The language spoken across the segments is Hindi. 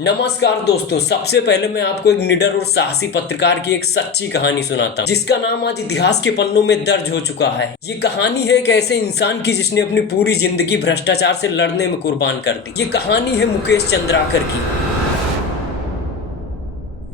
नमस्कार दोस्तों, सबसे पहले मैं आपको एक निडर और साहसी पत्रकार की एक सच्ची कहानी सुनाता हूँ जिसका नाम आज इतिहास के पन्नों में दर्ज हो चुका है। ये कहानी है एक ऐसे इंसान की जिसने अपनी पूरी जिंदगी भ्रष्टाचार से लड़ने में कुर्बान कर दी। ये कहानी है मुकेश चंद्राकर की।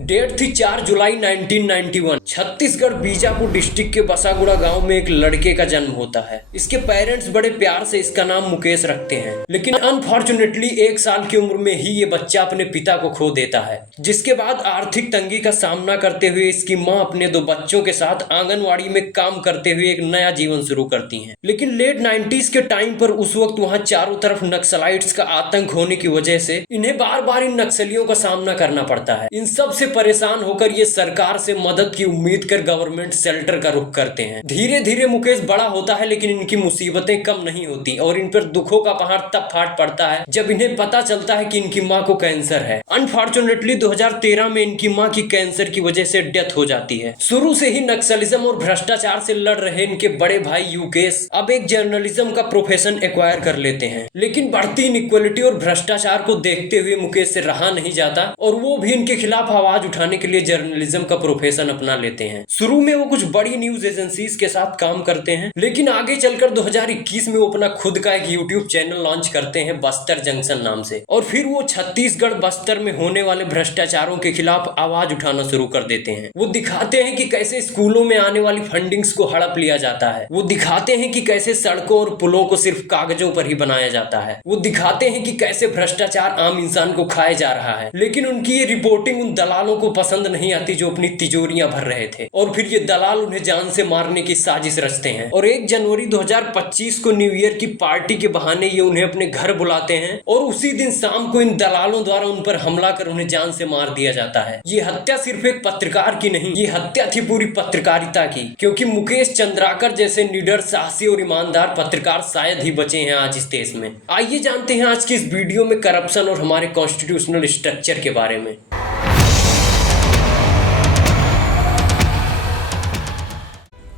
डेट थी 4 जुलाई 1991। छत्तीसगढ़ बीजापुर डिस्ट्रिक्ट के बसागुड़ा गांव में एक लड़के का जन्म होता है। इसके पेरेंट्स बड़े प्यार से इसका नाम मुकेश रखते हैं, लेकिन अनफॉर्चुनेटली 1 साल की उम्र में ही ये बच्चा अपने पिता को खो देता है। जिसके बाद आर्थिक तंगी का सामना करते हुए इसकी माँ अपने 2 बच्चों के साथ आंगनवाड़ी में काम करते हुए एक नया जीवन शुरू करती है। लेकिन लेट 90s के टाइम पर उस वक्त वहाँ चारों तरफ नक्सलाइट्स का आतंक होने की वजह से इन्हें बार बार इन नक्सलियों का सामना करना पड़ता है। इन सब से परेशान होकर ये सरकार से मदद की उम्मीद कर गवर्नमेंट शेल्टर का रुख करते हैं। धीरे धीरे मुकेश बड़ा होता है, लेकिन इनकी मुसीबतें कम नहीं होती और इन पर दुखों का पहाड़ तब फाट पड़ता है जब इन्हें पता चलता है कि इनकी माँ को कैंसर है। अनफॉर्चुनेटली 2013 में इनकी माँ की कैंसर की वजह से डेथ हो जाती है। शुरू से ही नक्सलिज्म और भ्रष्टाचार से लड़ रहे इनके बड़े भाई युकेश अब एक जर्नलिज्म का प्रोफेशन एक्वायर कर लेते हैं, लेकिन बढ़ती इनइक्वालिटी और भ्रष्टाचार को देखते हुए मुकेश से रहा नहीं जाता और वो भी इनके खिलाफ आवाज उठाने के लिए जर्नलिज्म का प्रोफेशन अपना लेते हैं। शुरू में वो कुछ बड़ी न्यूज एजेंसीज के साथ काम करते हैं, लेकिन आगे चलकर 2021 में वो अपना खुद का एक यूट्यूब चैनल लॉन्च करते हैं बस्तर जंक्शन नाम से। और फिर वो छत्तीसगढ़ बस्तर में होने वाले भ्रष्टाचारों के खिलाफ आवाज उठाना शुरू कर देते हैं। वो दिखाते हैं कि कैसे स्कूलों में आने वाली फंडिंग्स को हड़प लिया जाता है। वो दिखाते हैं कि कैसे सड़कों और पुलों को सिर्फ कागजों पर ही बनाया जाता है। वो दिखाते हैं कि कैसे भ्रष्टाचार आम इंसान को खाया जा रहा है। लेकिन उनकी ये रिपोर्टिंग उन दलालों को पसंद नहीं आती जो अपनी तिजोरियां भर रहे थे, और फिर ये दलाल उन्हें जान से मारने की साजिश रचते हैं। और 1 जनवरी 2025 को न्यू ईयर की पार्टी के बहाने ये उन्हें अपने घर बुलाते हैं और उसी दिन शाम को इन दलालों द्वारा उन पर हमला कर उन्हें जान से मार दिया जाता है। ये हत्या सिर्फ एक पत्रकार की नहीं, ये हत्या थी पूरी पत्रकारिता की, क्योंकि मुकेश चंद्राकर जैसे निडर, साहसी और ईमानदार पत्रकार शायद ही बचे हैं आज इस देश में। आइए जानते हैं आज की इस वीडियो में करप्शन और हमारे कॉन्स्टिट्यूशनल स्ट्रक्चर के बारे में।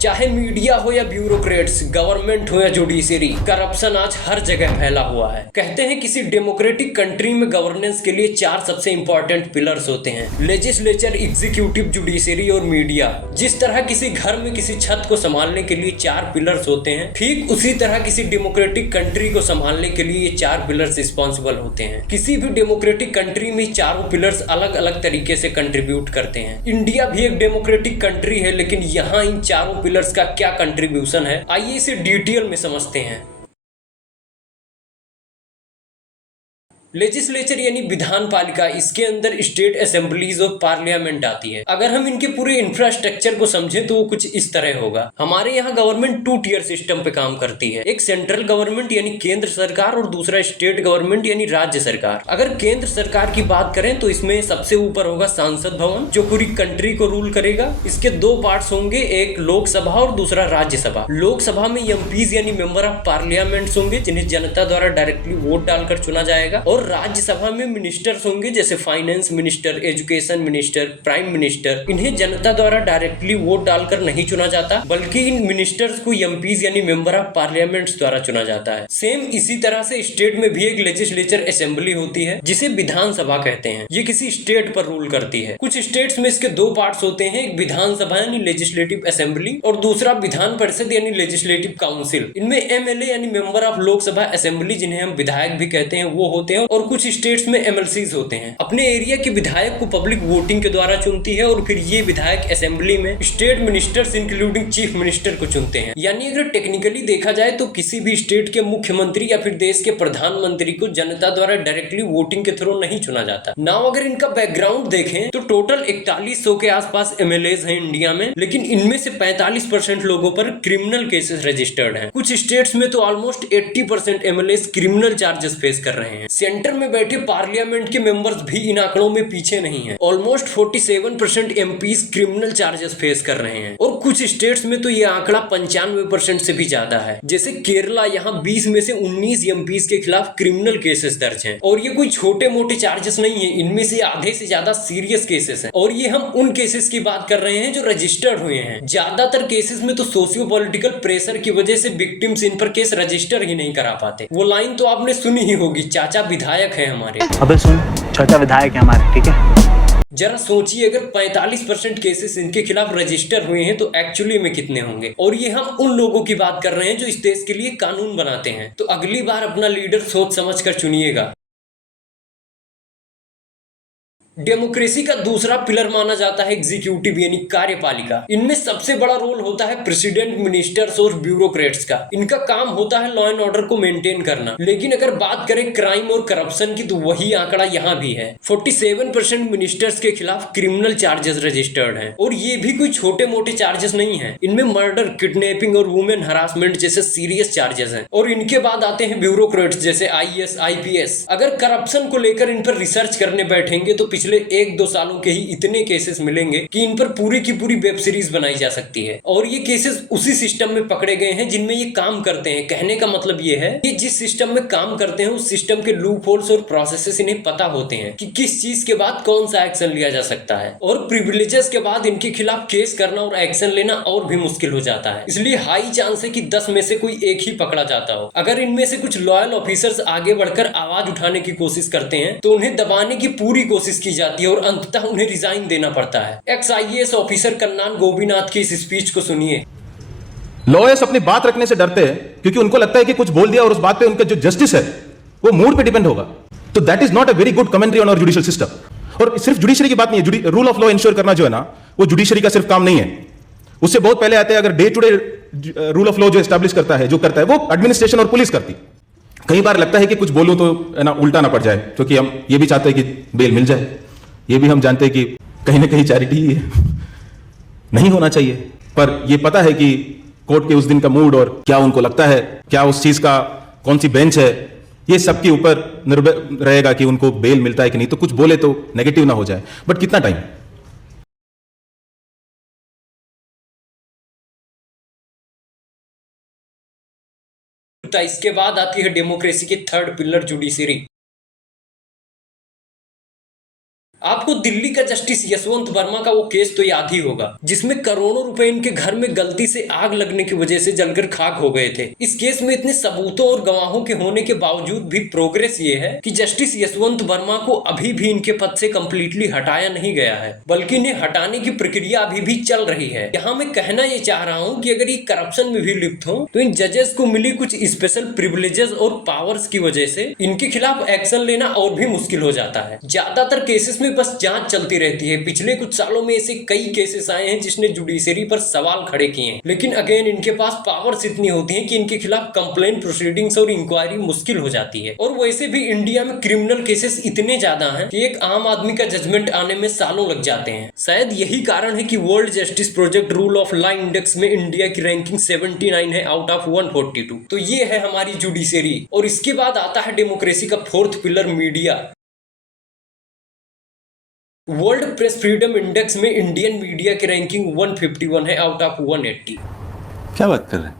चाहे मीडिया हो या ब्यूरोक्रेट्स, गवर्नमेंट हो या जुडिशरी, करप्शन आज हर जगह फैला हुआ है। कहते हैं किसी डेमोक्रेटिक कंट्री में गवर्नेंस के लिए 4 सबसे इंपॉर्टेंट पिलर्स होते हैं: लेजिस्लेचर, एग्जीक्यूटिव, जुडिशरी और मीडिया। जिस तरह किसी घर में किसी छत को संभालने के लिए 4 पिलर्स होते हैं, ठीक उसी तरह किसी डेमोक्रेटिक कंट्री को संभालने के लिए ये 4 पिलर्स रिस्पॉन्सिबल होते हैं। किसी भी डेमोक्रेटिक कंट्री में 4 पिलर्स अलग अलग तरीके से कंट्रीब्यूट करते हैं। इंडिया भी एक डेमोक्रेटिक कंट्री है, लेकिन यहाँ इन 4 पिलर्स का क्या कंट्रीब्यूशन है, आइए इसे डिटेल में समझते हैं। लेजिस्लेचर यानी विधान पालिका, इसके अंदर स्टेट असेंबलीज और पार्लियामेंट आती है। अगर हम इनके पूरे इंफ्रास्ट्रक्चर को समझें तो वो कुछ इस तरह होगा। हमारे यहाँ गवर्नमेंट 2 टियर सिस्टम पे काम करती है। एक सेंट्रल गवर्नमेंट यानी केंद्र सरकार और दूसरा स्टेट गवर्नमेंट यानी राज्य सरकार। अगर केंद्र सरकार की बात करें तो इसमें सबसे ऊपर होगा सांसद भवन, जो पूरी कंट्री को रूल करेगा। इसके 2 पार्ट्स होंगे, एक लोकसभा और दूसरा राज्यसभा। लोकसभा में एमपीज यानी मेंबर ऑफ पार्लियामेंट होंगे, जिन्हें जनता द्वारा डायरेक्टली वोट डालकर चुना जाएगा। और राज्यसभा में मिनिस्टर्स होंगे, जैसे finance minister, education minister, prime minister. इन्हें जनता द्वारा डायरेक्टली वोट डालकर नहीं चुना जाता, बल्कि इन मिनिस्टर्स को एमपीज यानी मेंबर ऑफ पार्लियामेंट द्वारा चुना जाता है। सेम इसी तरह से स्टेट में भी एक लेजिस्लेचर असेंबली होती है, जिसे विधानसभा कहते हैं। ये किसी स्टेट पर रूल करती है। कुछ स्टेट्स में इसके 2 पार्ट्स होते हैं, एक विधानसभा यानी लेजिस्लेटिव असेंबली और दूसरा विधान परिषद यानी लेजिस्लेटिव काउंसिल। इनमें एमएलए यानी मेंबर ऑफ लोकसभा असेंबली, जिन्हें हम विधायक भी कहते हैं, वो होते हैं। और कुछ स्टेट्स में एमएलसीज होते हैं। अपने एरिया के विधायक को पब्लिक वोटिंग के द्वारा चुनती है और फिर ये विधायक असेंबली में state ministers including chief minister को चुनते हैं। यानी अगर टेक्निकली देखा जाए तो किसी भी स्टेट के मुख्यमंत्री या फिर देश के प्रधानमंत्री को जनता द्वारा डायरेक्टली वोटिंग के थ्रू नहीं चुना जाता। नाउ अगर इनका बैकग्राउंड देखें तो टोटल 4100 के आसपास एमएलएज हैं इंडिया में, लेकिन इनमें से 45% लोगों पर क्रिमिनल केसेस रजिस्टर्ड हैं। कुछ स्टेट्स में तो almost 80% MLAs criminal charges face कर रहे हैं। सेंटर में बैठे पार्लियामेंट के मेंबर्स भी इन आंकड़ों में पीछे नहीं है। Almost 47% MPs criminal charges face कर रहे हैं। और कुछ स्टेट्स में तो ये आंकड़ा 95% से भी ज्यादा है। जैसे केरला, यहाँ 20 में से 19 एमपीज के खिलाफ क्रिमिनल केसेस दर्ज हैं। और ये कोई छोटे मोटे चार्जेस नहीं है, इनमें से आधे से ज्यादा सीरियस केसेस हैं। और ये हम उन केसेस की बात कर रहे हैं जो रजिस्टर्ड हुए हैं। ज्यादातर केसेस में तो सोशियो पॉलिटिकल प्रेशर की वजह से विक्टिम्स इन पर केस रजिस्टर ही नहीं करा पाते। वो लाइन तो आपने सुनी ही होगी, चाचा विधायक है हमारे। अबे सुन, चाचा विधायक है हमारे, ठीक है। जरा सोचिए, अगर 45% केसेस इनके खिलाफ रजिस्टर हुए हैं तो एक्चुअली में कितने होंगे। और ये हम उन लोगों की बात कर रहे हैं जो इस देश के लिए कानून बनाते हैं। तो अगली बार अपना लीडर सोच समझ कर चुनिएगा। डेमोक्रेसी का दूसरा पिलर माना जाता है एग्जीक्यूटिव यानी कार्यपालिका। इनमें सबसे बड़ा रोल होता है प्रेसिडेंट, मिनिस्टर्स और ब्यूरोक्रेट्स का। इनका काम होता है लॉ एंड ऑर्डर को मेंटेन करना। लेकिन अगर बात करें क्राइम और करप्शन की तो वही आंकड़ा यहाँ भी है। 47% मिनिस्टर्स के खिलाफ क्रिमिनल चार्जेस रजिस्टर्ड हैं। और ये भी कोई छोटे मोटे चार्जेस नहीं है, इनमें मर्डर, किडनैपिंग और वुमेन हरासमेंट जैसे सीरियस चार्जेस हैं। और इनके बाद आते हैं ब्यूरोक्रेट्स जैसे IAS, IPS। अगर करप्शन को लेकर इन पर रिसर्च करने बैठेंगे तो पिछले 1-2 सालों के ही इतने केसेस मिलेंगे कि इन पर पूरी की पूरी वेब सीरीज बनाई जा सकती है। और ये केसेस उसी सिस्टम में पकड़े गए हैं जिनमें ये काम करते हैं। कहने का मतलब ये है कि जिस सिस्टम में काम करते हैं उस सिस्टम के लूप होल्स और प्रोसेसेस इन्हें पता होते हैं कि किस चीज के बाद कौन सा एक्शन लिया जा सकता है। और प्रिविलेजेस के बाद इनके खिलाफ केस करना और एक्शन लेना और भी मुश्किल हो जाता है। इसलिए हाई चांस है कि 10 में से कोई एक ही पकड़ा जाता हो। अगर इनमें से कुछ लॉयल ऑफिसर्स आगे बढ़कर आवाज उठाने की कोशिश करते हैं तो उन्हें दबाने की पूरी कोशिश की जाती है और अंततः उन्हें रिजाइन देना पड़ता है। X IAS officer Kannan Gopinath की इस स्पीच को सुनिए। लॉयर्स अपनी बात रखने से डरते हैं क्योंकि उनको लगता है कि कुछ बोल दिया और उस बात पे उनका जो जस्टिस है वो मूड पे डिपेंड होगा। तो that is not a very good commentary on our judicial system. और सिर्फ जुडिशरी की बात नहीं है, रूल ऑफ लॉ इंश्योर करना जो है ना, वो जुडिशरी का सिर्फ काम नहीं है। उससे बहुत पहले आते हैं, अगर day to day rule of law जो एस्टैब्लिश करता है, जो करता है, वो एडमिनिस्ट्रेशन और पुलिस करती। कई बार लगता है कि कुछ बोलूं तो ना उल्टा ना पड़ जाए, क्योंकि हम ये भी चाहते हैं कि बेल मिल जाए। ये भी हम जानते हैं कि कहीं ना कहीं चैरिटी ही है, नहीं होना चाहिए। पर ये पता है कि कोर्ट के उस दिन का मूड और क्या उनको लगता है, क्या उस चीज का कौन सी बेंच है, ये सबके ऊपर निर्भर रहेगा कि उनको बेल मिलता है कि नहीं। तो कुछ बोले तो नेगेटिव ना हो जाए, बट कितना टाइम। इसके बाद आती है डेमोक्रेसी की थर्ड पिलर, जुडिशरी। आपको दिल्ली का जस्टिस यशवंत वर्मा का वो केस तो याद ही होगा जिसमें करोड़ों रुपए इनके घर में गलती से आग लगने की वजह से जलकर खाक हो गए थे। इस केस में इतने सबूतों और गवाहों के होने के बावजूद भी प्रोग्रेस ये है कि जस्टिस यशवंत वर्मा को अभी भी इनके पद से कंप्लीटली हटाया नहीं गया है, बल्कि इन्हें हटाने की प्रक्रिया अभी भी चल रही है। यहाँ मैं कहना ये चाह रहा हूँ कि अगर ये करप्शन में भी लिप्त हो तो इन जजेस को मिली कुछ स्पेशल प्रिविलेजेस और पावर्स की वजह से इनके खिलाफ एक्शन लेना और भी मुश्किल हो जाता है। ज्यादातर केसेस में बस जांच चलती रहती है। पिछले कुछ सालों में ऐसे कई केसेस आए हैं जिसने जुडिशरी पर सवाल खड़े किए हैं, लेकिन अगेन इनके पास पावर्स इतनी होती हैं कि इनके खिलाफ कंप्लेंट प्रोसीडिंग्स और इंक्वायरी मुश्किल हो जाती है। और वैसे भी इंडिया में क्रिमिनल केसेस इतने ज्यादा हैं कि एक आम आदमी का जजमेंट आने में सालों लग जाते हैं। शायद यही कारण है कि world justice project rule of law index में इंडिया की रैंकिंग 79 है आउट ऑफ 142। तो ये है हमारी जुडिशरी। और इसके बाद आता है डेमोक्रेसी का fourth pillar, media. World press freedom index में इंडियन मीडिया की रैंकिंग 151 है आउट ऑफ 180। क्या बात कर रहे हैं?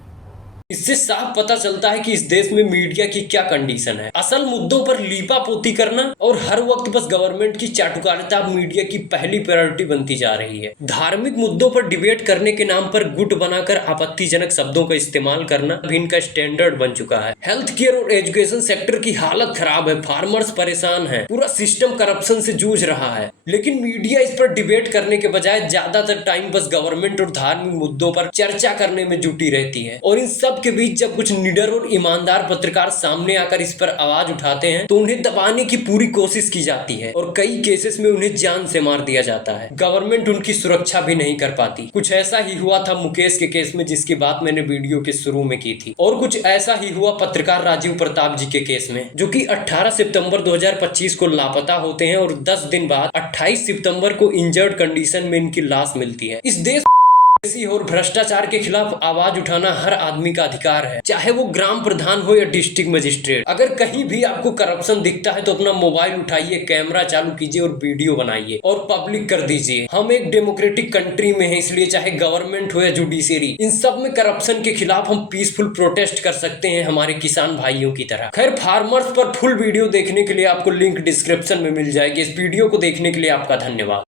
इससे साफ पता चलता है कि इस देश में मीडिया की क्या कंडीशन है। असल मुद्दों पर लीपापोती करना और हर वक्त बस गवर्नमेंट की चाटुकारिता मीडिया की पहली प्रायोरिटी बनती जा रही है। धार्मिक मुद्दों पर डिबेट करने के नाम पर गुट बनाकर आपत्तिजनक शब्दों का इस्तेमाल करना भी इनका स्टैंडर्ड बन चुका है। हेल्थ केयर और एजुकेशन सेक्टर की हालत खराब है, फार्मर्स परेशान है, पूरा सिस्टम करप्शन से जूझ रहा है। लेकिन मीडिया इस पर डिबेट करने के बजाय ज्यादातर टाइम बस गवर्नमेंट और धार्मिक मुद्दों पर चर्चा करने में जुटी रहती है। और इन सब के बीच जब कुछ निडर और ईमानदार पत्रकार सामने आकर इस पर आवाज उठाते हैं तो उन्हें दबाने की पूरी कोशिश की जाती है और कई केसेस में उन्हें जान से मार दिया जाता है। गवर्नमेंट उनकी सुरक्षा भी नहीं कर पाती। कुछ ऐसा ही हुआ था मुकेश के केस में, जिसकी बात मैंने वीडियो के शुरू में की थी। और कुछ ऐसा ही हुआ पत्रकार राजीव प्रताप जी के केस में, जो कि 18 सितंबर 2025 को लापता होते हैं और 10 दिन बाद 28 सितंबर को इंजर्ड कंडीशन में इनकी लाश मिलती है। इस देश और भ्रष्टाचार के खिलाफ आवाज उठाना हर आदमी का अधिकार है, चाहे वो ग्राम प्रधान हो या डिस्ट्रिक्ट मजिस्ट्रेट। अगर कहीं भी आपको करप्शन दिखता है तो अपना मोबाइल उठाइए, कैमरा चालू कीजिए और वीडियो बनाइए और पब्लिक कर दीजिए। हम एक डेमोक्रेटिक कंट्री में हैं, इसलिए चाहे गवर्नमेंट हो या जुडिशियरी, इन सब में करप्शन के खिलाफ हम पीसफुल प्रोटेस्ट कर सकते हैं, हमारे किसान भाइयों की तरह। खैर, फार्मर्स पर फुल वीडियो देखने के लिए आपको लिंक डिस्क्रिप्शन में मिल जाएगी। इस वीडियो को देखने के लिए आपका धन्यवाद।